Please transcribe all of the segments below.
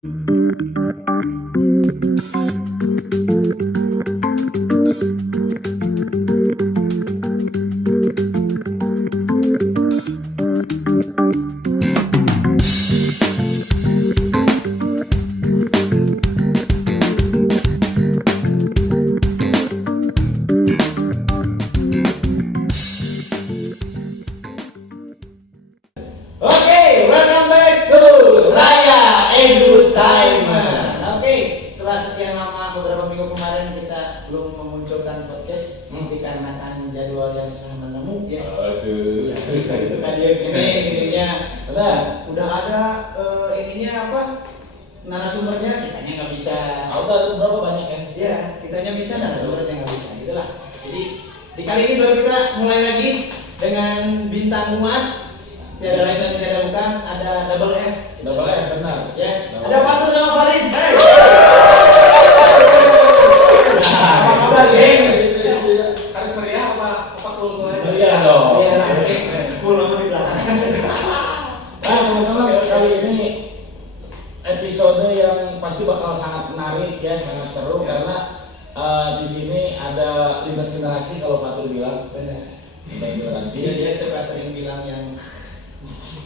Oke, welcome back to Raya Edu Timer. Oke, setelah sekian lama beberapa minggu kemarin kita belum memunculkan podcast dikarenakan jadwal yang susah menemu ya. Aduh. Itu kan dia ininya. Nah, udah ada ininya apa? Narasumbernya kitanya nggak bisa. Udah tuh berapa banyak ya? Ya, kitanya bisa, narasumbernya nggak bisa. Gitulah. Jadi di kali ini baru kita mulai lagi dengan bintang muat. Tiada lain dan tiada bukan, ada double F. Double F, benar. Ya, Double ada F. Fatur sama Farid. Hey. Apa kabar, geng? Harus meriah apa cool aja? Meriah dong. Iya lah, cool lama di belakang. Nah, teman-teman, kali ini episode yang pasti bakal sangat menarik ya, sangat seru karena di sini ada lintas generasi kalau Fatur bilang. Benar. Lintas generasi. Dia suka sering bilang yang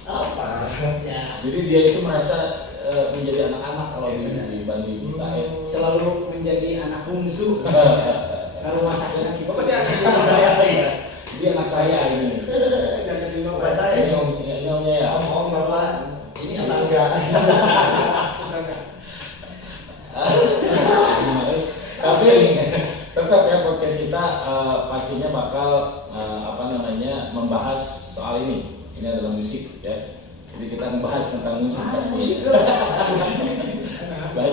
apa? Ya. Jadi dia itu merasa menjadi anak-anak kalau dibanding kita ya. Selalu menjadi anak bungsu. Kalau masaknya kita. Bapak dia Iya. Dia anak saya ini. jangan di Bapak saya. Ini omnya ya. Om bapak. Ini tetangga. Tapi tetap ya podcast kita pastinya bakal membahas soal ini. Ini adalah musik ya. Jadi kita membahas tentang musik pasti.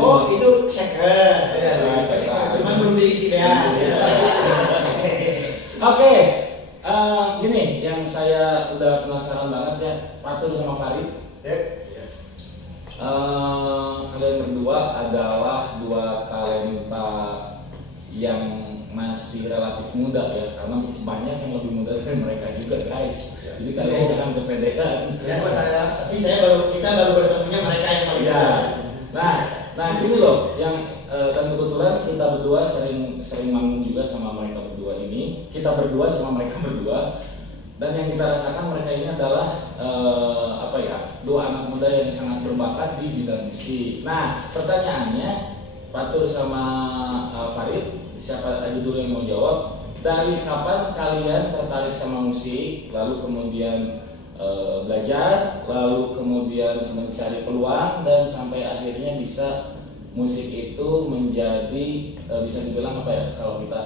Oh, itu shaker. Ya, shaker. Cuman belum diisi ya. Oke, gini yang saya udah penasaran banget ya, Fatur sama Farid. Kalian berdua adalah dua talenta yang masih relatif muda ya, karena banyak yang lebih muda dari mereka juga guys. Jadi kalian jangan kepedean. Ya, tapi kita baru bertemunya mereka yang paling Ya. Nah ini loh yang dan kebetulan kita berdua sering manggung juga sama mereka berdua ini. Kita berdua sama mereka berdua. Dan yang kita rasakan mereka ini adalah dua anak muda yang sangat berbakat di bidang musik. Nah, pertanyaannya Fatur sama Farid, siapa aja dulu yang mau jawab? Dari kapan kalian tertarik sama musik, lalu kemudian belajar, lalu kemudian mencari peluang dan sampai akhirnya bisa musik itu menjadi bisa dibilang apa ya kalau kita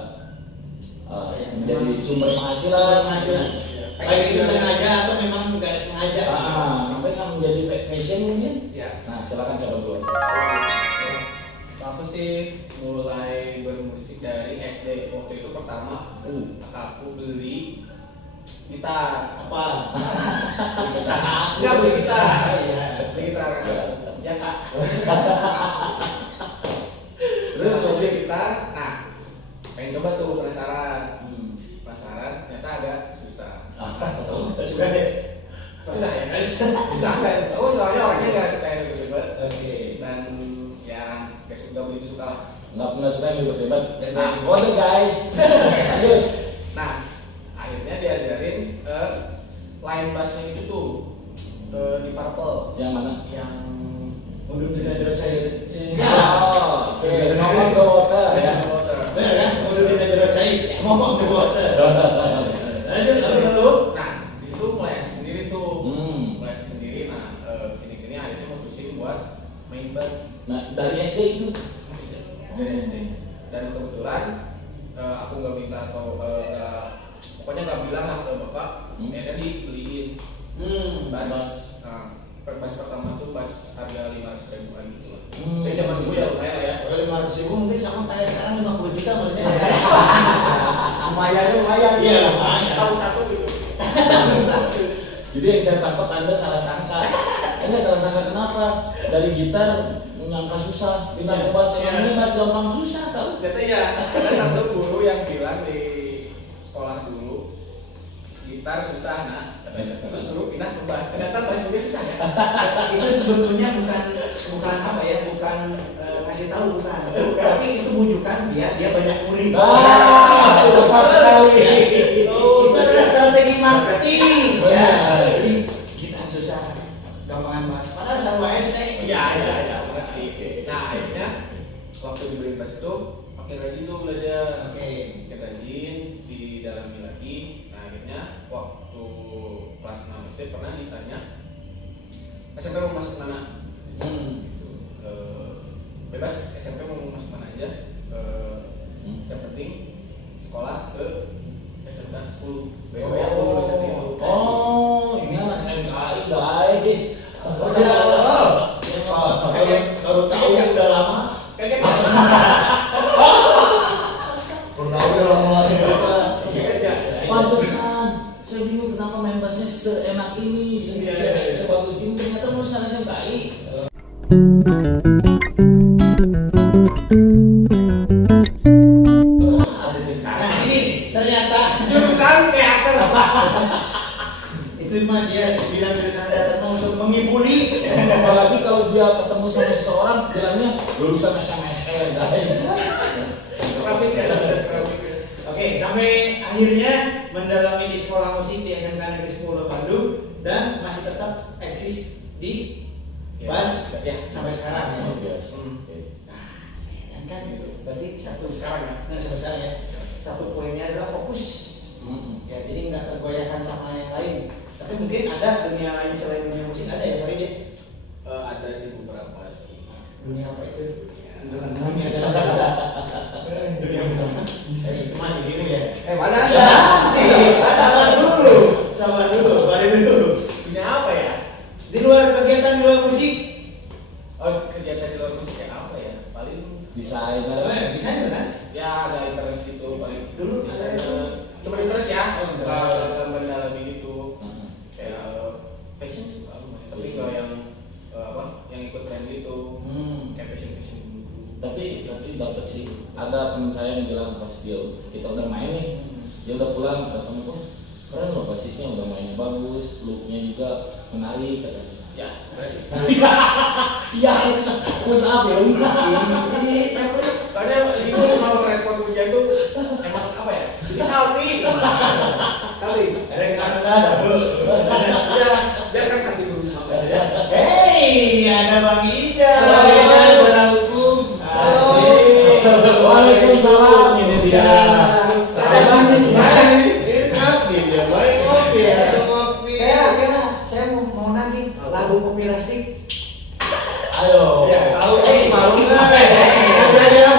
menjadi sumber penghasilan. Baik itu sengaja atau memang nggak sengaja. Sampai kan menjadi passion mungkin. Ya. Nah, silakan siapa dulu. Aku sih mulai bermusik dari SD. Waktu itu pertama kakakku beli gitar. Apa? Enggak beli gitar. Iya. Beli gitar kan? Ya kak. Terus beli gitar. Nah, pengen coba tuh penasaran. Ternyata agak susah. Suka deh. Susah ya guys. Susah kan? Aku soalnya orangnya nggak suka yang ribet-ribet. Oke. Dan ya nggak begitu suka lah. Nggak pernah suka yang ribet-ribet. Yes, Nah, kode guys. Lanjut. Nah, akhirnya diajarin line bassnya itu tuh di Purple Yang mana? yang Mundur tidak cair. Oh, oke. Ngomong ke water ya. Benar kan? Mundur tidak cair. Ngomong ke water. Lanjut. Nah, di situ mulai asik sendiri tuh. Mulai asik sendiri. Nah, kesini akhirnya mutusin buat main bass Nah, dari SD itu. dari SD. Dan kebetulan aku nggak minta atau pokoknya nggak bilang lah ke bapak. Akhirnya dibeliin bass. Nah, bass pertama tuh bass harga 500.000-an gitu lah. Dari zaman dulu ya lumayan lah ya. Kalau 500.000 mungkin sama kayak sekarang 50 juta maksudnya. Lumayan. Iya, lumayan. Tahun satu gitu. Jadi yang saya takut Anda salah sangka. Anda salah sangka kenapa? Dari gitar nyangka susah, gitar ke bass ini mas gampang susah tau. Ternyata ya, ada satu guru yang bilang di sekolah dulu gitar susah, nah terus suruh pindah ke bass. Ternyata bass juga susah ya. Itu sebetulnya bukan apa ya, bukan ngasih tahu bukan, tapi itu bujukan dia banyak murid. Tepat sekali. Itu adalah strategi marketing. Ya. Jadi kita susah gampangan bahas. Padahal sama esai. Iya, berarti. Nah, akhirnya waktu di Berinvest itu makin rajin tuh belajar. Makin rajin, didalami lagi. Nah, akhirnya waktu kelas 6 SD pernah ditanya SMP mau masuk mana? Bebas SMP mau masuk mana aja. Yang penting sekolah ke SMK 10. BW aku lulusan situ. Ini anak SMKI guys. Baru tahu udah lama. Kaget. Baru tahu udah lama. Pantesan, saya bingung kenapa main bassnya seenak ini, sebagus ini, ternyata lulusan SMKI. Nah ini ternyata Jurusan teater. itu mah dia bilang jurusan teater untuk menghiburi. Apalagi kalau dia ketemu sama seseorang, bilangnya lulusan SMSN, guys. Rapid ya. Oke, sampai akhirnya mendalami di sekolah musik di SMK Negeri 10 Bandung dan masih tetap eksis di BAS sampai sekarang ya. Biasa. Nah, kan itu berarti satu sekarang ya. Nah, sampai sekarang ya. Satu poinnya adalah fokus. Ya, jadi nggak tergoyahkan sama yang lain. Tapi mungkin ada dunia lain selain dunia musik ada ya, Farid ya? Ada sih beberapa sih. Dunia apa itu? Dunia dunia berapa? Itu mah dirimu ya. Mana ada? Sabar dulu, Farid dulu. Punya apa ya? Di luar kegiatan di luar musik, Oh, kegiatan di luar musik ya apa ya? Paling Desain, bisa kan? ya ada interest gitu paling Dulu bisa ada cuma interest ya enggak. dalam mendalami gitu kayak fashion suka lumayan tapi nggak yang yang ikut tren gitu kayak fashion dulu. Tapi berarti dapet sih. Ada teman saya yang bilang pas kita udah main nih, dia udah pulang, temen kok keren loh basisnya, udah mainnya bagus, looknya juga menarik katanya. Ya, masih. Iya, harus apa ya? Soalnya itu mau merespon pujian tuh emang apa ya? Ini salty. Kali. ada bro. Ya, biarkan hati dulu. Hei, ada Bang Ijal. Bang Ijal, Bang hukum. Waalaikumsalam, ini dia. Saya mau nagih lagu kopi plastik. Ayo. Tahu mau nggak? Saya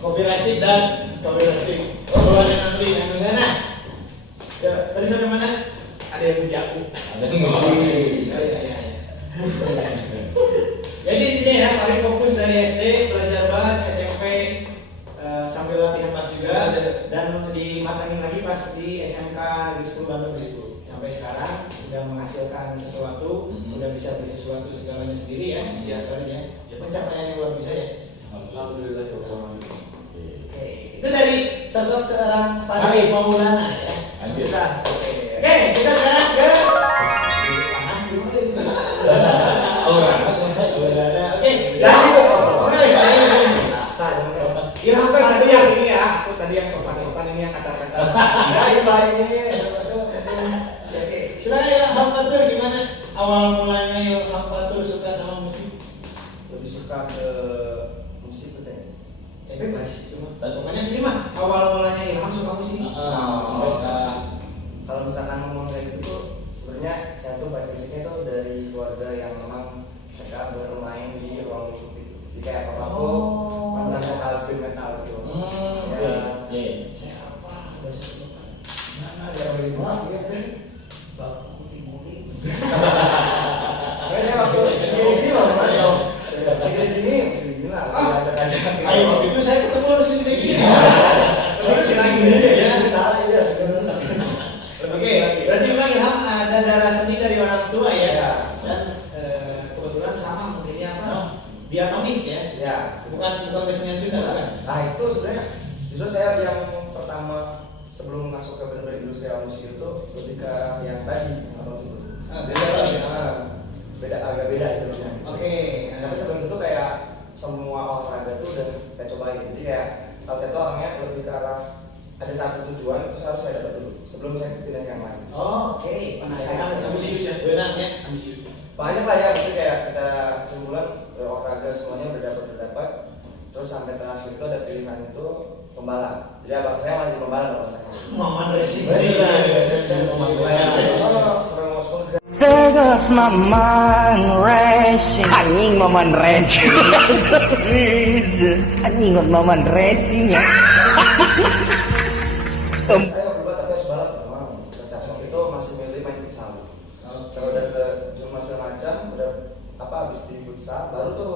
kopi plastik dan kopi plastik. Bawa nanti yang mana? Tadi sampai mana? Ada yang puji aku. Ada yang mau. Jadi intinya ya paling fokus dari SD belajar bass, SMP sambil latihan bass juga dan dimatangin lagi pas di SMK di 10 Bandung itu sampai sekarang sudah menghasilkan sesuatu, udah bisa beli sesuatu segalanya sendiri ya. Iya. Ya pencapaian yang luar biasa ya. Alhamdulillah ya. Oke, itu dari sosok seorang Farid Maulana ya. Lanjut. Oke, kita sekarang ke panas dulu. Oke, jadi Ilham kan tadi yang ini ya, aku tadi yang sopan-sopan ini yang kasar-kasar. Silakan Ilham Fatur, gimana awal mulanya Ilham Fatur suka sama musik? Lebih suka ke musik katanya. Bebas, cuma pokoknya gini mah awal mulanya Ilham suka musik. Sampai sekarang. Kalau misalkan ngomong kayak gitu tuh sebenarnya saya tuh basicnya tuh dari keluarga yang memang mereka bermain di ruang lingkup itu. Jadi kayak papa aku mantan vokal speed metal gitu. Saya apa? Bahasa Bapak. Mana ada yang lebih mahal ya? Bapak putih muling. Saya waktu segini loh mas. Segini lah. Ayo waktu itu saya ketemu harus segini gini. Terus lagi Ya salah ya. Oke, berarti memang Ilham ada darah seni dari orang tua ya. Dan kebetulan sama mungkinnya apa? Diatonis ya. Ya. Bukan kesenian Sunda. Nah itu sebenarnya justru saya yang pertama sebelum masuk ke benar-benar industri musik itu ketika yang tadi abang sebut beda agak beda itu. Oke. Tapi sebelum itu kayak semua olahraga tuh udah saya cobain. Jadi kayak kalau saya tuh orangnya lebih ke arah ada satu tujuan itu harus saya dapat dulu sebelum saya pindah ke yang lain. Oke, penasaran ambisius ya. Benar ya, ambisius. Banyak lah ya, maksudnya kayak secara kesimpulan olahraga semuanya berdapat terus sampai terakhir itu ada pilihan itu pembalap. Jadi abang saya masih pembalap abang saya. Maman racing. Vegas Maman Racing. Anjing Maman Racing. Anjing Maman Racing ya. Saya berubah tapi harus balap memang. Waktu itu masih milih main futsal. Saya udah ke jurnas segala macam, udah habis di futsal, baru tuh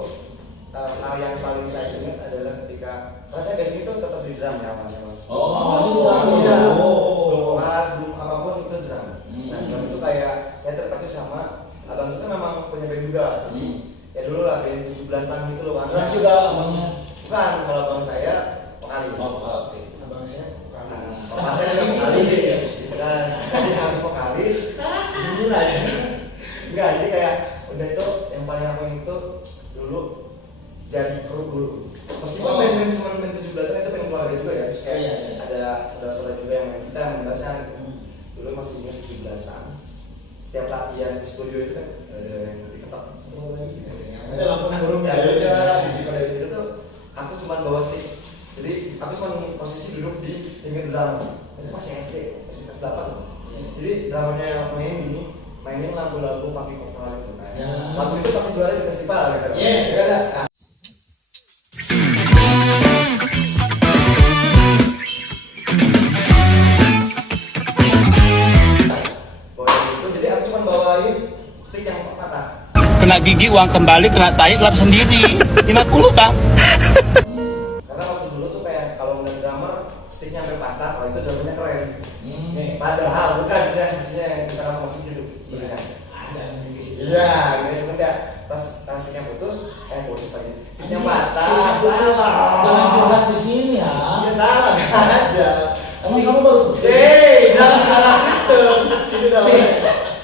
hal yang paling saya ingat adalah ketika karena saya basic itu tetap di drum ya awalnya mas. Sebelum kelas, sebelum apapun itu drum. Nah drum itu kayak saya terpacu sama abang itu memang punya band juga. Jadi ya dulu lah band 17-an gitu loh. Drum juga abangnya. Bukan, kalau abang saya vokalis. Abang saya Bapak saya juga vokalis, gitu kan. Jadi habis vokalis, gila ya. Enggak, jadi kayak udah itu yang paling aku ingat itu dulu jadi kru dulu. Meskipun band-band cuma band 17-an itu band keluarga juga ya. Terus kayak ada saudara-saudara juga yang main gitar, main bass. Dulu masih ingat 17-an. Setiap latihan di studio itu kan ada yang diketok semua lagi. Ada lampu nanggung Ya udah, di pada itu tuh aku cuma bawa stick. Jadi aku cuma posisi duduk di pinggir drum. Itu masih SD, masih kelas 8. Jadi drumnya mainin lagu-lagu Fakih Kopral gitu kan. Lagu itu pasti juara di festival gitu. Yes. Ya kan? Jadi aku cuma bawain stick yang patah. Kena gigi uang kembali, kena tai kelap sendiri. 50 bang. Karena waktu dulu tuh kayak kalau ngeliat drummer sticknya sampai patah, kalau itu drummernya keren. Padahal bukan ya maksudnya yang kita masih gitu. Ada di situ. Iya, gitu cuma kayak pas sticknya putus lagi. Sticknya patah, salah. Jangan curhat di sini ya. Iya salah kan ada. Emang kamu baru. Jangan salah situ. Sini dong.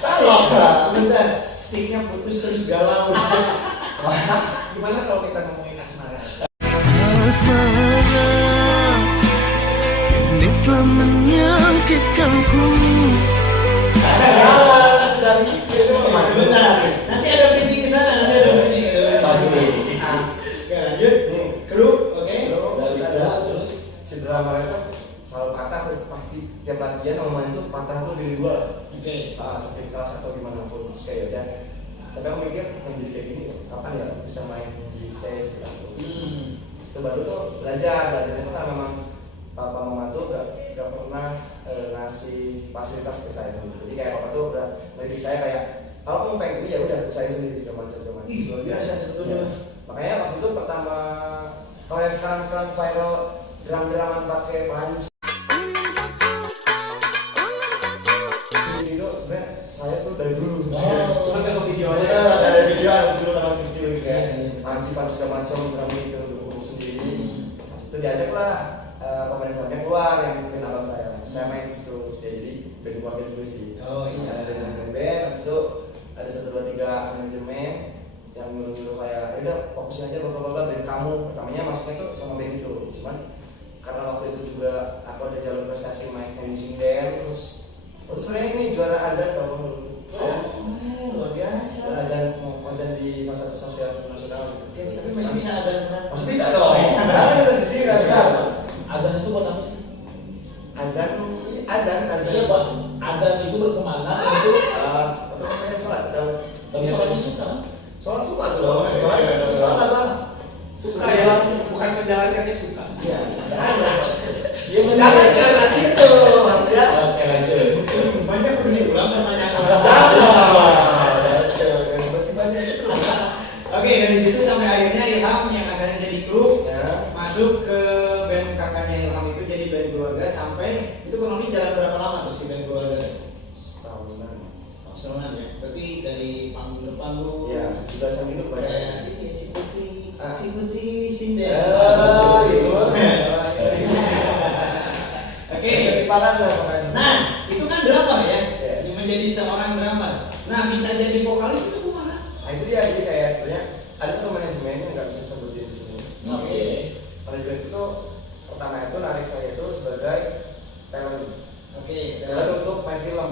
Salah. Bentar, sticknya putus terus galau. Gimana kalau kita ngomongin asmara? Asmara kini telah menyakitkanku. Sebentar, nanti ada bridging ke sana, nanti ada bridging. Pasti. Oke, lanjut. Kru, oke. Terus Dari ada terus. si drummer itu selalu patah tuh pasti tiap latihan omongan itu patah tuh dari dua. Oke. Sakit keras atau gimana pun terus kayak udah sampai aku mikir menjadi kayak gini kapan ya bisa main di stage gitu. Itu baru tuh belajar itu kan memang papa mama tuh gak pernah ngasih fasilitas ke saya dulu. Jadi kayak papa tuh udah mendidik saya kayak kalau kamu pengen ini ya udah usahain sendiri segala macam. Luar biasa sebetulnya. Makanya waktu itu pertama kalau yang sekarang viral drum-druman pakai panci itu sebenarnya saya tuh dari dulu Cuma ke video aja. ada video dulu kan masih kecil gitu ya panci segala macam drum itu dulu sendiri. Habis itu diajak lah pemain-pemainnya keluar yang mungkin abang saya main di situ jadi band keluarga juga sih. Oh iya. Ada band, habis itu ada 1, 2, 3 manajemen yang nyuruh kayak udah fokusin aja bapak-bapak band kamu. Pertamanya masuknya tuh sama band itu, cuman karena waktu itu juga aku ada jalur prestasi main di Singden terus sebenarnya ini juara azan kalau kamu dulu. Luar biasa. Azan di salah satu sosial nasional. Oke, tapi masih bisa ada sebenarnya. Masih bisa dong. Karena kita di sini kan. Azan itu buat apa sih? Azan. Iya Pak, azan itu berkemana untuk Untuk main sholat. tapi sholatnya suka kan? Sholat suka tuh dong. Sholat lah. Suka ya, bukan menjalankannya suka. Iya. Iya Jangan ke situ, Mas ya. Oke lanjut. Banyak perlu diulang pertanyaan. Oke, dari situ sampai akhirnya Ilham yang asalnya jadi kru masuk ke band kakaknya Ilham itu jadi band keluarga sampai itu kurang lebih jalan berapa lama tuh si band keluarga? Setahunan ya. Berarti dari panggung depan lu. Iya, 17-an gitu Kayak ini si putih Sinden. Iya. menarik saya itu sebagai talent. Oke, Talent untuk main film.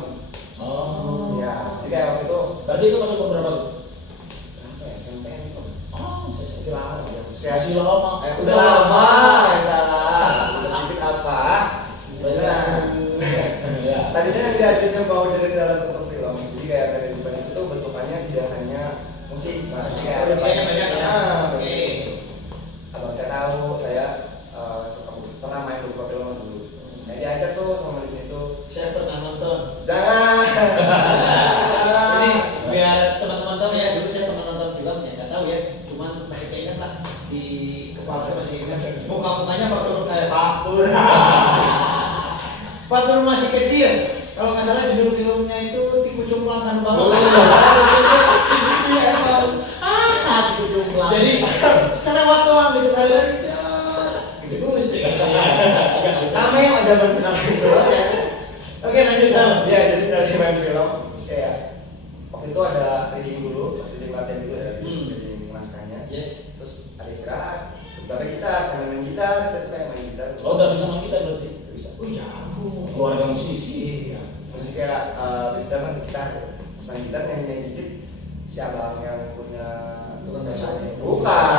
Oh. Ya, jadi kayak waktu itu Berarti itu masuk ke berapa tuh? berapa ya SMP itu? Oh, Masih lama ya. masih lama. Udah lama, yang salah. Udah dikit apa? Ya. Tadinya diajunya mau jadi talent untuk film. Jadi kayak manajemen itu tuh bentukannya tidak hanya musik, nah, kayak ada Produksinya banyak ya? Oke. Abang saya tahu, saya suka pernah main beberapa film dulu. Nah diajak tuh sama manajemen itu. Saya pernah nonton. Jangan. Jadi biar teman-teman tahu ya, dulu saya pernah nonton film ya, nggak tahu ya, cuman masih keinget lah di kepala saya masih ingat. Muka-mukanya Fatur. Fatur masih kecil. Kalau nggak salah judul filmnya itu Tikucung Langkan Baru. Jadi sana waktu gitu tadi terus Sama yang ada sekarang itu ya. Oke lanjut dong. Iya, jadi dari main film terus kayak waktu itu ada reading dulu, pas reading latihan dulu ya, reading naskahnya. Yes. Terus ada istirahat. Kebetulan kita sambil main gitar, kita tuh kayak main gitar. Oh, udah bisa main gitar berarti? Bisa. Oh ya aku. Keluarga musisi. Iya. Terus kayak habis itu main gitar, pas main gitar nyanyi dikit. Si abang yang punya Tukang bakso. Bukan.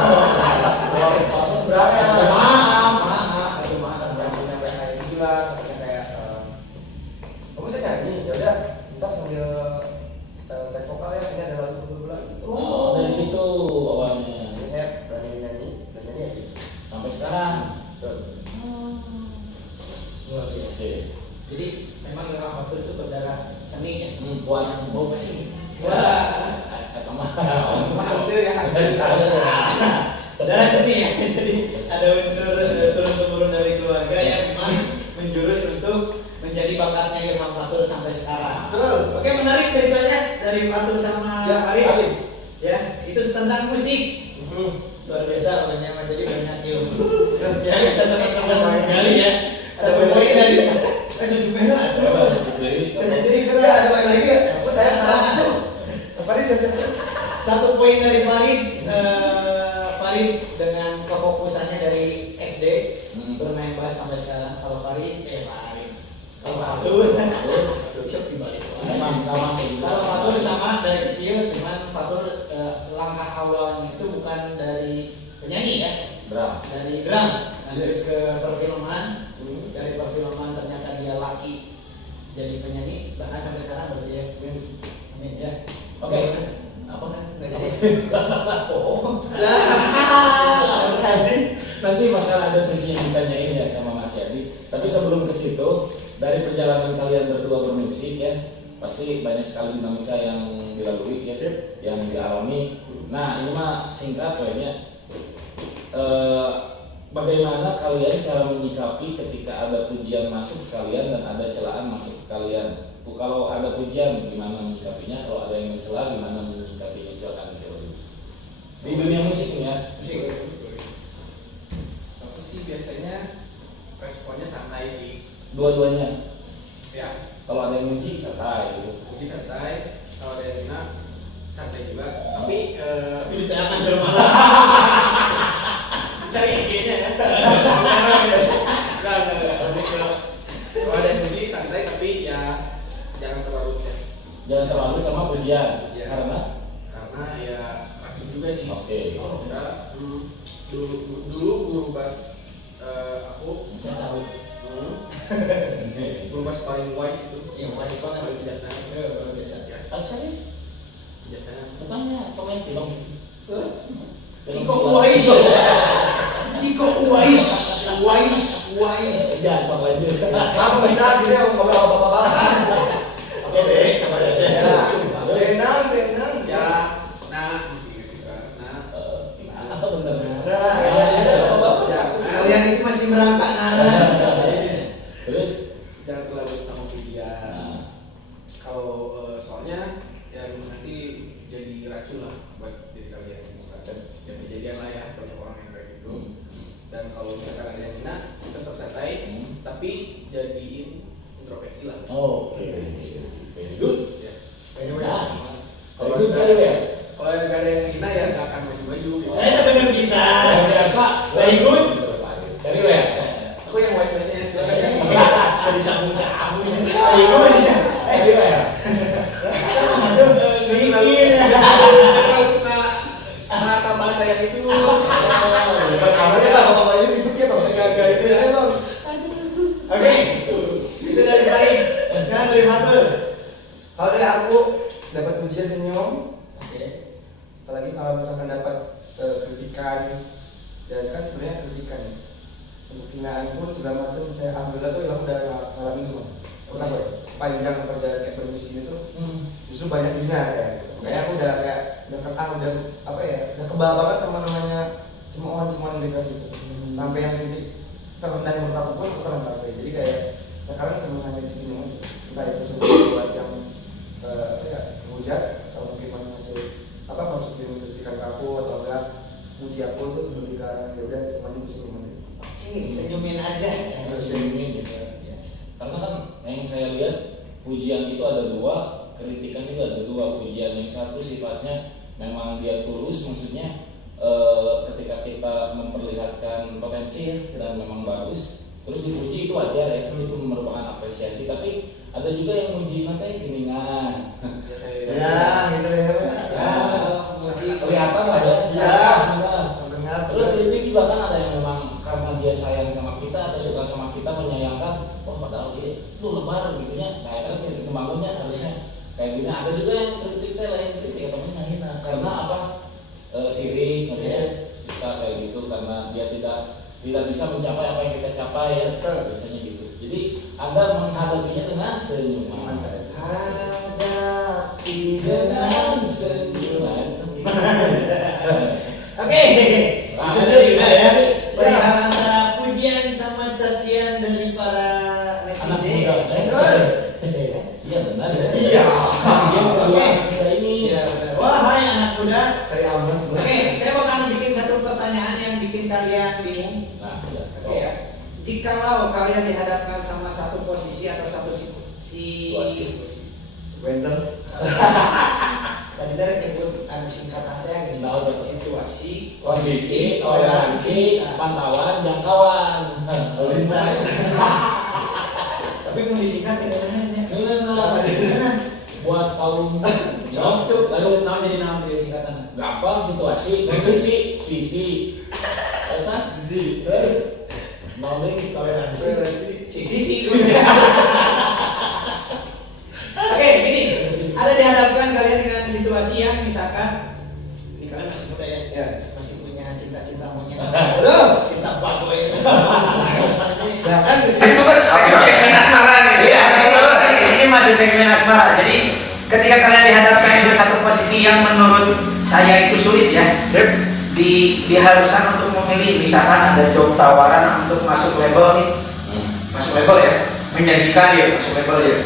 Kalau bakso sebenarnya. Maaf. Aduh maaf. Yang punya BH ini bilang katanya kayak kamu bisa nyanyi, ya udah, ntar sambil tag vokal ya, ini ada lagu dulu lagi. Oh, dari situ awalnya. Jadi saya berani nyanyi ya. Sampai sekarang. Luar biasa. Oke. Jadi memang Ilham Fatur itu berdarah seni ya. Buat yang Bau kesini. Wah, kata Hasil ya, hasil. Darah seni ya. Jadi ada unsur turun-temurun dari keluarga yang memang menjurus untuk menjadi bakatnya Ilham Fatur sampai sekarang. Betul. Oke, menarik ceritanya dari Fatur sama Ya, Arif. Ya, itu tentang musik. Luar biasa orangnya mah, jadi banyak ilmu. Ya, kita teman-teman sekali ya. Ada poin dari tujuh merah. Jadi sudah ada poin lagi ya. Aku saya kelas itu. Apa nih saya Satu poin dari Farid. Farid dengan kefokusannya dari SD bermain bass sampai sekarang. Kalau Farid, kalau Fatur, bisa dibalik. Memang sama sih. Kalau Fatur sama dari kecil, cuman Fatur langkah awalnya itu bukan dari penyanyi ya, Drum. dari drum, lanjut ke perfilman. Dari perfilman ternyata dia laki jadi penyanyi, bahkan sampai sekarang berarti ya. Amin ya. Oke. Apa kan? Nggak jadi. Oh. Nanti bakal ada sesi yang ditanyain ya sama Mas Yadi. Tapi sebelum ke situ, dari perjalanan kalian berdua bermusik ya, pasti banyak sekali dinamika yang dilalui ya, yang dialami. Nah ini mah singkat kayaknya. Bagaimana kalian cara menyikapi ketika ada pujian masuk ke kalian dan ada celaan masuk ke kalian? Kalau ada pujian gimana menyikapinya? Kalau ada yang mencela gimana menyikapinya? Silakan disilakan. Di dunia musik nih ya, Musik. Aku sih biasanya responnya santai sih. dua-duanya. Ya, Kalau ada yang muji santai gitu. mungkin santai. Kalau ada yang hina, santai juga. Tapi Tapi di tangan rumah. cari IG-nya ya. Enggak. Lebih ke kalau ada yang puji santai, tapi ya jangan terlalu ya. Jangan terlalu sama pujian. Iya. Karena Ya racun juga sih. Oke. Karena dulu guru bass aku Saya tahu. guru bass paling wise itu, Yang paling banget. paling bijaksana. Luar biasa. Ya, serius? bijaksana. Bukannya pemain film? Iko Uwais. Iko Uwais. Uwais. Jangan sok lanjut. Kamu bisa gini ngobrol sama bapak-bapak. Oke deh, sabar aja. Ya, tenang. Ya, nah masih gitu kan. Nah, Apa bener? ya, Kalian itu masih merangkak Terus? jangan terlalu sama pujian. Kalau soalnya ya nanti jadi racun lah buat diri kalian. Ya kejadian lah ya, banyak orang yang kayak gitu. Dan kalau misalkan ada yang hina, tetap santai, tapi jadiin introspeksi lah. Oh, oke. Very good. Ya. Nice. Kalau Very good nggak saya ada- ya. Kalau nggak ada yang hina ya nggak akan maju-maju gitu. Bener bisa. Yang biasa. Very good. Very well. Aku yang wise langsung sabu. Ayo ya. Mikir. suka bahasa bahasa yang itu. Kamarnya Bang, bapaknya ribet ya Bang. Agak itu ya. Oke. Itu dari Farid. Sekarang dari Mabel. Kalau dari aku dapat pujian senyum, Oke. apalagi kalau misalkan dapat kritikan, dan kan sebenarnya kritikan ya. Untuk hinaan pun segala macam saya alhamdulillah tuh yang udah ngalamin semua. Pertama sepanjang perjalanan kayak bermusik ini tuh justru banyak hina saya. Kayak aku udah udah apa ya, udah kebal banget sama namanya cemoohan yang dikasih itu. Sampai yang titik terendah yang pertama pun aku pernah ngerasain. Jadi kayak sekarang cuma hanya di sini aja. Entah itu sebuah buat yang hujat atau mungkin masukin kritikan ke aku atau enggak puji aku tuh lebih ke ya udah semuanya bisa senyumin. Oke, senyumin aja. Senyumin gitu. Karena kan yang saya lihat pujian itu ada dua, kritikan juga ada dua. Pujian yang satu sifatnya memang dia tulus, maksudnya ketika kita memperlihatkan potensi dan memang bagus, terus dipuji itu wajar ya, itu merupakan apresiasi. Tapi ada juga yang muji nanti geningan. Ya, gitu ya. Ya, Kelihatan lah ya. Mendengar. Terus kritik juga kan ada yang memang karena dia sayang sama kita atau suka sama kita, menyayangkan, wah padahal dia lu lebar gitu ya. Nah, kan kritik membangunnya harusnya kayak gini. Ada juga yang kritik lain kritik atau menghina karena apa? Sirik, bisa kayak gitu karena dia tidak bisa mencapai apa yang kita capai ya. Biasanya gitu. Jadi Anda menghadapinya dengan senyuman saja. hadapi Dengan senyuman. Oke, itu tadi ya. Perihal antara pujian sama cacian dari para Anak netizen. muda, iya benar ya. Iya. Oke, ini Iya, benar. Wahai anak muda. Cari aman Oke, sebenarnya. saya akan bikin satu pertanyaan yang bikin kalian bingung. nah, Oke ya. Jikalau kalian dihadapkan sama satu posisi atau satu Spencer. tadi dari nyebut singkatannya gini. Tahu, betul. Situasi, kondisi, toleransi, pantauan, jangkauan. Lalu lintas. Tapi mau disingkat ya benernya. Buat kaum Cocok. lalu Naon jadi naon dia singkatan. gampang situasi, kondisi, sisi, atas, Zizi. mau nih Toleransi. Si. Oke, gini. Ada dihadapkan kalian dengan situasi yang misalkan ini kalian masih muda ya. Ya. Masih punya cinta-cinta monyet. Aduh. Cinta bagoy. Nah kan di Itu sini kan segmen asmara nih. Iya, ini masih segmen asmara. Jadi ketika kalian dihadapkan dengan satu posisi yang menurut saya itu sulit ya, diharuskan untuk memilih. Misalkan ada job tawaran untuk masuk label nih, masuk label ya, menjanjikan ya masuk label ya.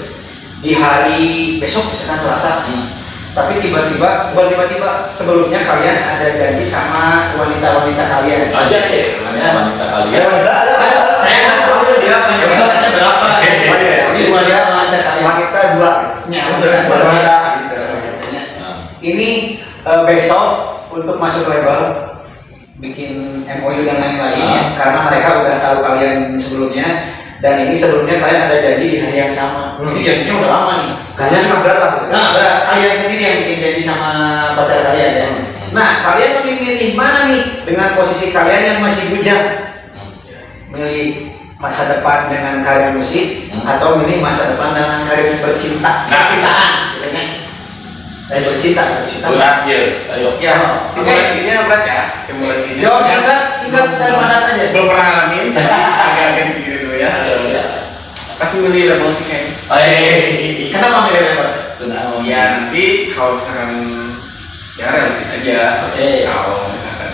Di hari besok misalkan Selasa, tapi tiba-tiba sebelumnya kalian ada janji sama wanita-wanita kalian. aja ya, wanita kalian. ada. Saya nggak tahu dia penyebutannya berapa. Oh iya, Ini wanita kalian. wanita dua. Ya, Wanita gitu. Ini besok untuk masuk label bikin MOU dan lain-lain ya, karena mereka udah tahu kalian sebelumnya dan ini sebelumnya kalian ada janji di hari yang sama. Ini janjinya udah lama nih. Kalian nggak berat lah. Nah, berat. Kalian sendiri yang bikin janji sama pacar kalian ya. Nah, kalian memilih mana nih dengan posisi kalian yang masih bujang? Milih masa depan dengan karir musik atau milih masa depan dengan karir bercinta? Percintaan, gitu kan? Saya bercinta. Berat ya, ayo. Ya, simulasinya berat ya. Simulasinya. Jawab singkat dan padat aja. Belum pernah ngalamin, tapi agak-agak dipikirin dulu ya. Pasti milih label sih kayaknya. Kenapa milih label? Ya nanti kalau misalkan ya realistis aja. Oke. Kalau misalkan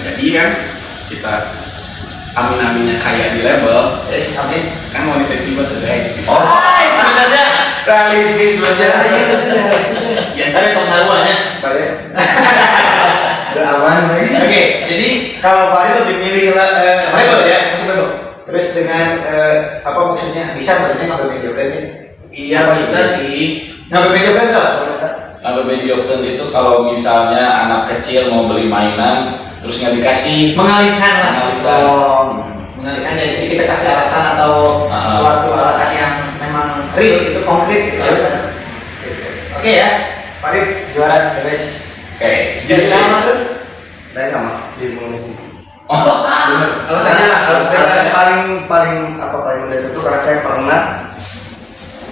jadi kan kita amin-aminnya kayak di label, Yes, amin. kan wanita juga tuh guys. Oh, sebenarnya realistis masalahnya. Ya Saya tahu saruannya. Kalian. Udah aman lagi. Oke, jadi kalau Fahri lebih milih label ya. masuk label. Terus dengan apa maksudnya? Bisa berarti ngambil video kan ya? Iya bisa sih. Ngambil video kan enggak? Kalau mediocre itu kalau misalnya anak kecil mau beli mainan terus nggak dikasih, Mengalihkan lah. Mengalihkan. Oh, mengalihkan. Jadi kita kasih alasan atau suatu alasan Oke ya, Farid juara the best. Oke. Jadi nama tuh? Saya sama Lionel Messi. Alasannya Alasan paling mendasar itu karena saya pernah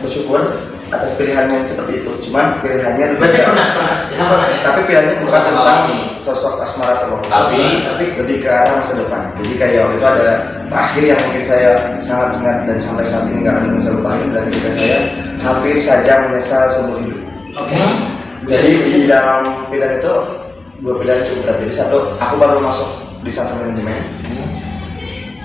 bersyukur atas pilihan yang seperti itu. Cuman pilihannya Berarti pernah ya? tapi pilihannya bukan Pernah tentang mengalami. sosok Asmara atau Tapi lebih ke arah masa depan. Jadi kayak waktu itu ada terakhir yang mungkin saya sangat ingat dan sampai saat ini nggak akan bisa lupain, dan ketika saya hampir saja menyesal seumur hidup. Oke. Jadi di dalam pilihan itu dua pilihan cukup berat. Jadi satu, aku baru masuk di satu manajemen.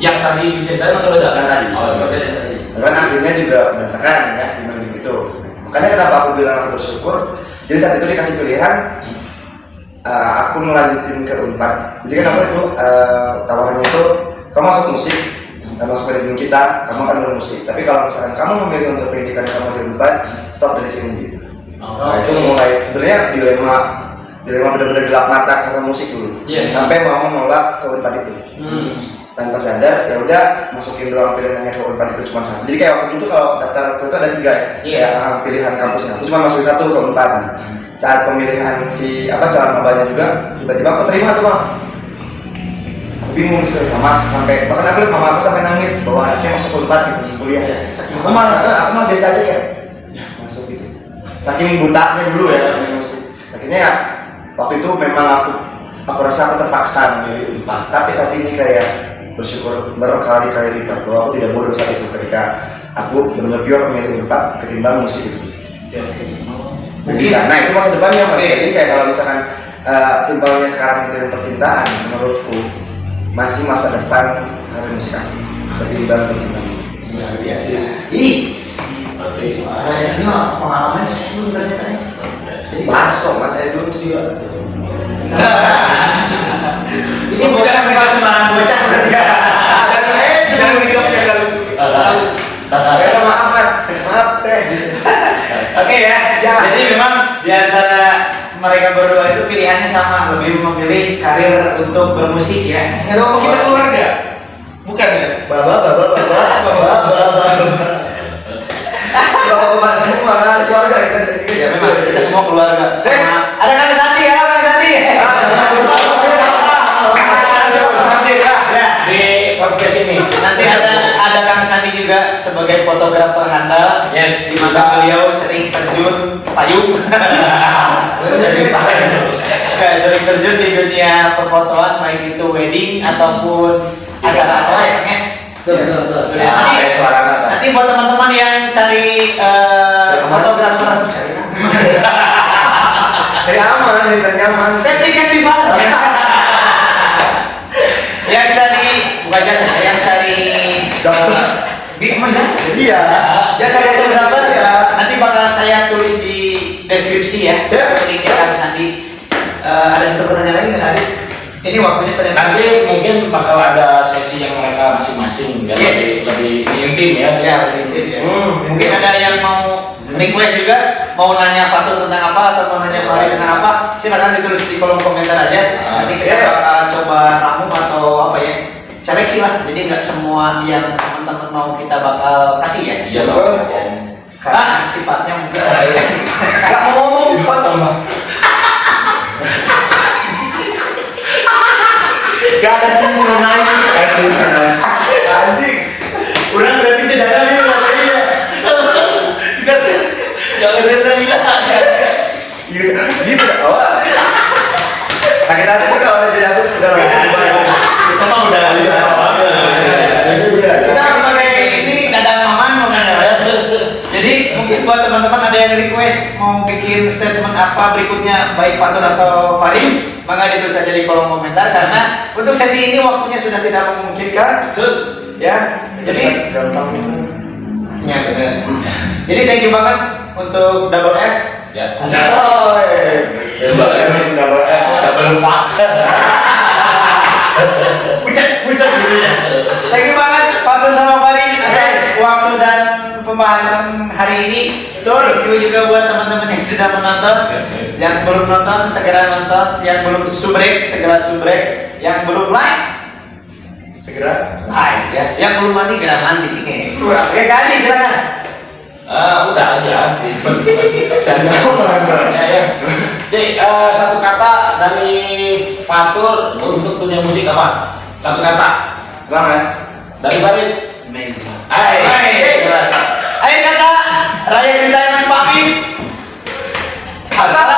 yang tadi diceritain atau beda? Yang tadi. Oh, beda yang tadi. Dan akhirnya juga berantakan ya di manajemen itu. Makanya kenapa aku bilang aku bersyukur. Jadi saat itu dikasih pilihan, aku melanjutin ke Unpad. Jadi kenapa itu tawarannya itu kamu masuk musik, masuk manajemen kita, kamu akan bermusik. Tapi kalau misalkan kamu memilih untuk pendidikan kamu di Unpad, stop dari sini gitu. Nah, itu mulai sebenarnya dilema benar-benar gelap mata karena musik dulu. Yes. Sampai mau menolak ke Unpad itu. Tanpa sadar ya udah masukin doang pilihannya ke Unpad itu cuma satu. Jadi kayak waktu itu kalau daftar itu ada 3 ya. Yes. Kayak pilihan kampusnya. Aku cuma masukin 1 ke Unpad. Saat pemilihan si calon mabanya juga tiba-tiba aku terima tuh Bang. Aku bingung sih mama sampai bahkan aku lihat mama aku sampai nangis bahwa anaknya masuk ke Unpad gitu kuliah ya. Aku mah biasa aja ya. Masuk gitu. Saking butanya dulu ya main musik. Akhirnya ya waktu itu memang aku rasa aku terpaksa memilih Unpad. Tapi saat ini kayak bersyukur berkali-kali lipat bahwa aku tidak bodoh saat itu ketika aku benar-benar pure memilih Unpad ketimbang musik itu. Mungkin. Nah itu masa depannya Mas. Jadi kayak kalau misalkan simpelnya sekarang dengan percintaan, menurutku masih masa depan hari musik aku ketimbang percintaan. Luar biasa. Ih, Berarti ini mah pengalamannya lu ternyata ya. Baso Mas saya dulu sih. Ini bukan memang semangat bocah berarti ya. ada saya jangan ngejok yang gak lucu. Ya maaf Mas, maaf teh. Oke ya. Jadi memang di antara mereka berdua itu pilihannya sama, lebih memilih karir untuk bermusik ya. Kalau kita keluarga, bukan ya? Bapak semua kan keluarga kita di sini. Ya memang kita semua keluarga. Sama ada Kang Sandi ya, Kang Sandi. di podcast ini. Nanti ada Kang Sandi juga sebagai fotografer handal. Yes, Di mana beliau sering terjun payung. Sering terjun di dunia perfotoan, baik itu wedding ataupun acara-acara ya, Kang. Betul. Nanti buat teman-teman yang cari fotografer, Cari aman, cari nyaman. saya berikan di mana? Yang cari bukan jasa, yang cari Jasa. Bigman jasa. Iya. Jasa fotografer ya. Nanti bakal saya tulis di deskripsi ya. Linknya Kang Sandi. Ada satu pertanyaan lagi nggak ada? Ini waktunya ternyata. Nanti mungkin bakal ada sesi yang mereka masing-masing ya, Yes. lebih intim ya. Ya, LinkedIn ya. Mungkin ada yang mau request juga, mau nanya Fatur tentang apa atau mau nanya Farid tentang apa, silakan ditulis di kolom komentar aja. Nanti kita bakal coba rangkum atau apa ya, seleksi lah. Jadi nggak semua yang teman-teman mau kita bakal kasih ya. Iya Betul. dong. Karena sifatnya mungkin Gak mau ngomong tambah. Gak ada synchronize. Anjing. Udah berarti cedera nih katanya. Jangan bilang. Gitu dah. Awas. Sakit hati sih kalau ada jadi aku udah langsung dibayar. Kita mah udah kita pakai ini dadang maman makanya. Jadi mungkin buat teman-teman ada yang request mau bikin statement apa berikutnya baik Fatur atau Farid, maka ditulis saja di kolom komentar karena untuk sesi ini waktunya sudah tidak memungkinkan. Ya, jadi gampang itu. ya benar. Jadi saya banget untuk double F. Ya. Double fuck. Pucat gitu ya. Thank you banget Fatur sama Farid atas waktu dan pembahasan hari ini. Thank you juga buat teman-teman yang sudah menonton. Yang belum nonton segera nonton, yang belum subrek segera subrek, yang belum like Segera. like ya, yang belum mandi segera mandi. Oke Kak Adi silakan. Udah aja. Ya. Cik, satu kata dari Fatur untuk dunia musik apa? Satu kata. Semangat. Dari Farid. Amazing. Ayo kakak, Raya di Diamond pamit. Asal